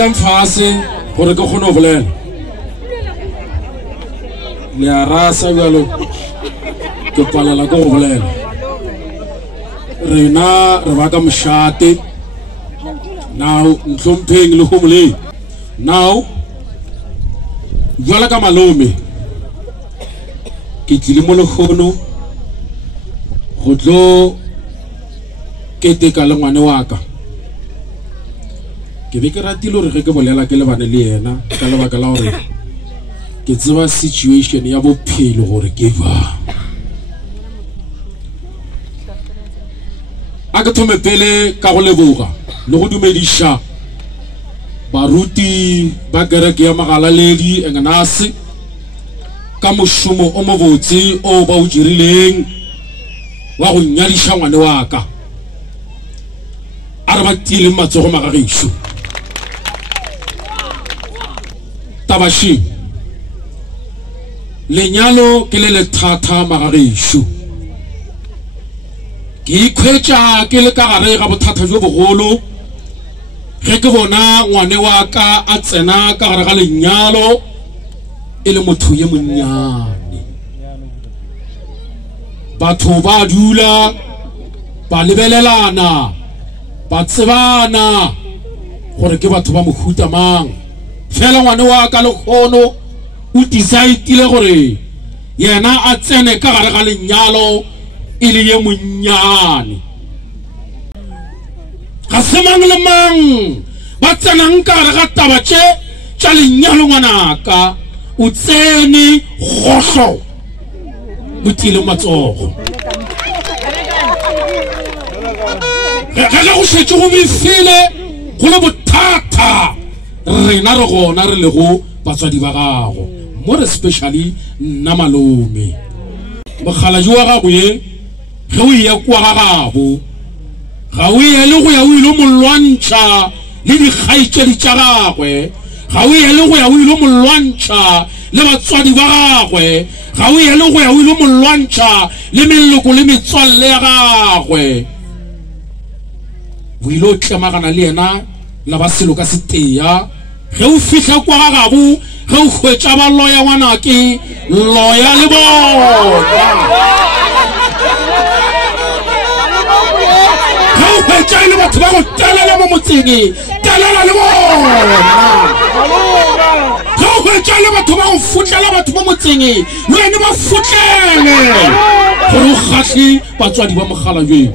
dulang fase gore ke kgone go bolela le a rasa bjalo ke palela ke go bolela rena re ba ka mošate now ntlhompheng le homoleng now jwala ka malome ke tlile mo lekgono go tlo keteka le ngwane wa ka ke be ke ratile gore ge ke bolela ke lebane le yena ka lebaka la gore ke tseba situation ya bophelo gore ke jwang a ke thome pele ka go leboga le go dumediša baruti ba kereke ya Magalaledi Engenase ka mošomo o mobotse o ba o dirileng wa go nyadiša ngwane wa ka a re ba tiileng matsogo magagešo tabaši lenyalo ke le lethata magagešo ke ikhwetša ke le ka gare ga bothata jo bogolo ge ke bona ngwane wa ka a tsena ka gare ga lenyalo e le motho ye monnyane batho ba dula ba lebelelana ba tsebana gore ke batho ba mohuta mang fela ngwane wa ka lekgono o decide-ile gore yena a tsene ka gare ga lenyalo e le ye monnyane ga se mang le mang ba tsenang ka gare ga taba tša lenyalo ngwanaka o tsene gohlo botile matsogo ge go šetše go befile go le bothata rena re gona re lego batswadi ba gago more especially nna malome mogalaji wa gago ye ge o ya kwa ga gabo ga o ye le go ya o ile molwantšha le dikgaitšedi tša gagwe ga o ye le go ya o ile molwantšha le batswadi ba gagwe ga o ye le go ya o ile molwantšha le meloko le metswalle ya gagwe o ile o tlemagana le yena la ba selo ka setea ge o fihla kwa ga gabo ge o hwetša ba loya ngwanake loya le bona ge o hwetša le batho ba go telela mo motseng telela le bona ge o hwetša le batho ba go futlela batho mo motseng le wena ba futlele gore o kgahle batswadi ba mogala jweng